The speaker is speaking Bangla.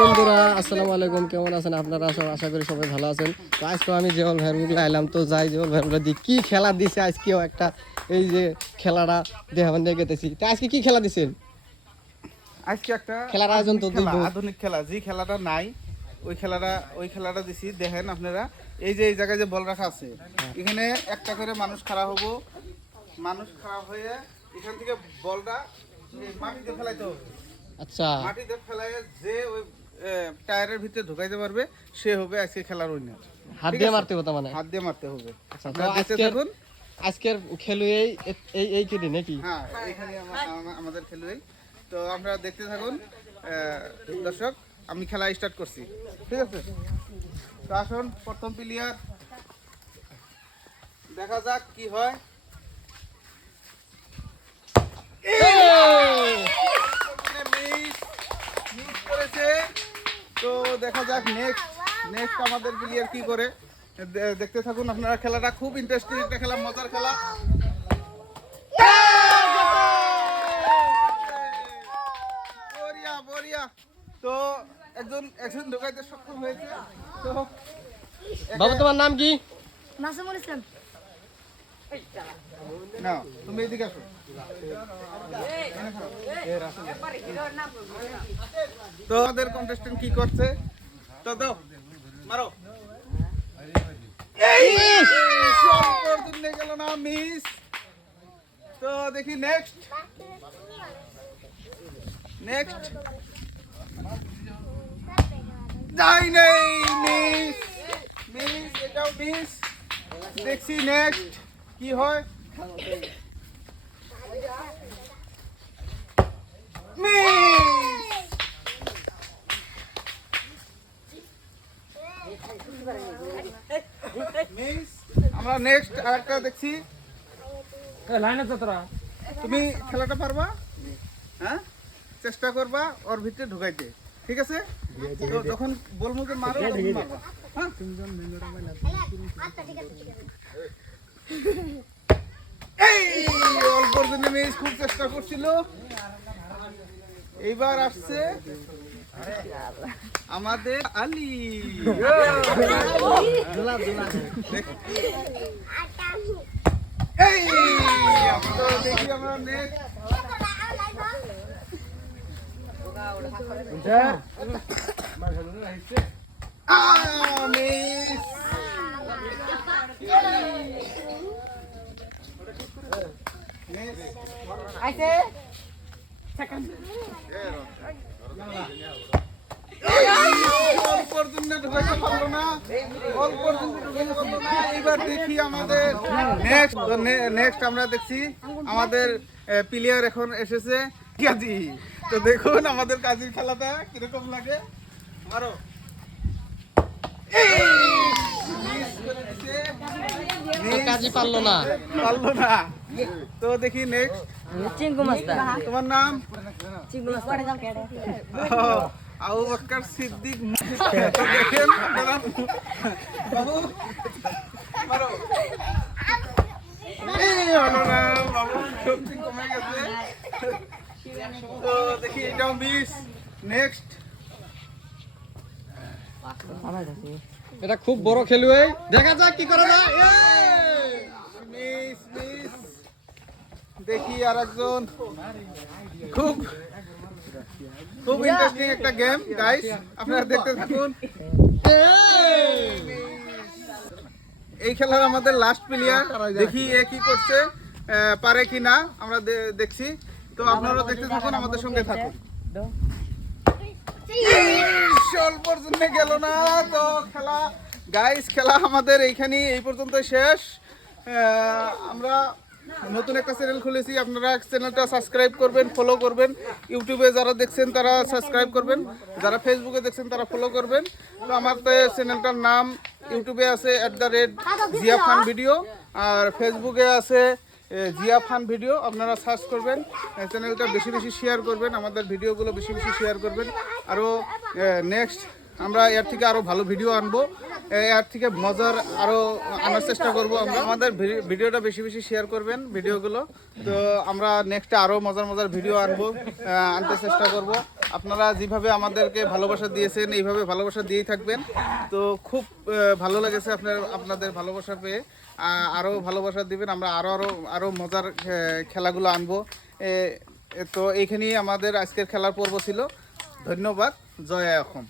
বন্ধুরা আসসালামু আলাইকুম, কেমন আছেন আপনারা? আশা করি সবাই ভালো আছেন। তো আজকে আমি জেওয়াল ভাইয়ের মুখলে আইলাম, তো যাই জেওয়াল ভাইয়ের দিয়ে কি খেলা দিছে আজকেও একটা, এই যে খেলাটা দেখাবেন দেখেছি। তো আজকে কি খেলা দিছেন? আজকে একটা খেলার আয়োজন তো আধুনিক খেলা, যে খেলাটা নাই ওই খেলাটা দিছি। দেখেন আপনারা, এই যে এই জায়গায় যে বল রাখা আছে, এখানে একটা করে মানুষ খাড়া হবো। মানুষ খাড়া হয়ে এখান থেকে বলটা মাটিতে ফেলাইতে হবে। আচ্ছা, মাটিতে ফেলাই যে ওই টায়ারের ভিতরে ঢুকাইতে পারবে সে হবে আজকে খেলার উইনার। হাত দিয়ে মারতে হবে, মানে হাত দিয়ে মারতে হবে। আচ্ছা, তো আজকের খেলুড়ে এই কেটে নাকি? হ্যাঁ, এখানে আমাদের খেলুড়ে। তো আমরা দেখতে থাকুন দর্শক, আমি খেলা স্টার্ট করছি, ঠিক আছে? তো আসুন, প্রথম প্লেয়ার, দেখা যাক কি হয়। মিস করেছে। তো দেখা যাক নেক্সট আমাদের প্লেয়ার কি করে। দেখতে থাকুন আপনারা, খেলাটা খুব ইন্টারেস্টিং একটা খেলা, মজার খেলা। বরিয়া। তো একজন ঢোকাইতে সক্ষম হয়েছে। তো বাবু, তোমার নাম কি? মাসুমুল ইসলাম। না, তুমি এদিকে আসো। তো আমাদের কন্টেস্টেন্ট কি করছে? তো দাও, মারো। গেল না, মিস। তো দেখি নেক্সট যাই নেই, মিস, এটাও মিস। দেখছি নেক্সট কি হয়। মিস। আমরা নেক্সট আরেকটা দেখছি। তুমি খেলাটা পারবা? হ্যাঁ, চেষ্টা করবা ওর ভিতরে ঢুকাইতে, ঠিক আছে? তো যখন বলবো যে মারো, তখন মারবা। হ্যাঁ, এই অল্পর জন্য মিস, খুব চেষ্টা করছিল। এইবার আসছে আমাদের আলী। এই দেখি আমরা নেক্সট। এইবার দেখি আমাদের নেক্সট আমরা দেখছি আমাদের প্লেয়ার এখন এসেছে কাজী। তো দেখুন আমাদের কাজীর খেলাটা কিরকম লাগে। মারো। কাজী পারলো না। তো দেখি নেক্সট। চিঙ্কু মাস্টার। তোমার নাম? চিঙ্কু মাস্টার। আবু বকর সিদ্দিক। তো দেখেন আপনারা, বাবু মারো। হলো না, বাবু শক্তি কমে গেছে। তো দেখি এটাও মিস। নেক্সট। এটা খুব বড় খেলুড়ে, দেখা যাক কি করা যায়। মিস। দেখি আরেকজন। খুব ইন্টারেস্টিং একটা গেম গাইস, আপনারা দেখতে থাকুন। এই খেলার আমাদের লাস্ট প্লেয়ার, দেখি এ কি করছে, পারে কি না আমরা দেখছি। তো আপনারা দেখতে থাকুন, আমাদের সঙ্গে থাকুন। অল্পর জন্য গেল না। তো খেলা আমাদের এইখানেই এই পর্যন্ত শেষ। আমরা নতুন একটা চ্যানেল খুলেছি, আপনারা চ্যানেলটা সাবস্ক্রাইব করবেন, ফলো করবেন। ইউটিউবে যারা দেখছেন তারা সাবস্ক্রাইব করবেন, যারা ফেসবুকে দেখছেন তারা ফলো করবেন। তো আমার চ্যানেলটার নাম ইউটিউবে আছে @জিয়া ফান ভিডিও, আর ফেসবুকে আছে জিয়া ফান ভিডিও। আপনারা সার্চ করবেন, চ্যানেলটা বেশি শেয়ার করবেন, আমাদের ভিডিওগুলো বেশি শেয়ার করবেন। আরও নেক্সট আমরা এর থেকে আরো ভালো ভিডিও আনবো, এর থেকে মজার আরো আনার চেষ্টা করব। আমরা আমাদের ভিডিওটা বেশি বেশি শেয়ার করবেন ভিডিওগুলো। তো আমরা নেক্সটে আরো মজার মজার ভিডিও আনবো, আনতে চেষ্টা করব। আপনারা যেভাবে আমাদেরকে ভালোবাসা দিয়েছেন এইভাবে ভালোবাসা দিয়েই থাকবেন। তো খুব ভালো লেগেছে আপনাদের ভালোবাসা পেয়ে। আরো ভালোবাসা দিবেন, আমরা আরো মজার খেলাগুলো আনবো। তো এইখানেই আমাদের আজকের খেলার পর্ব ছিল। ধন্যবাদ। জয় এখন।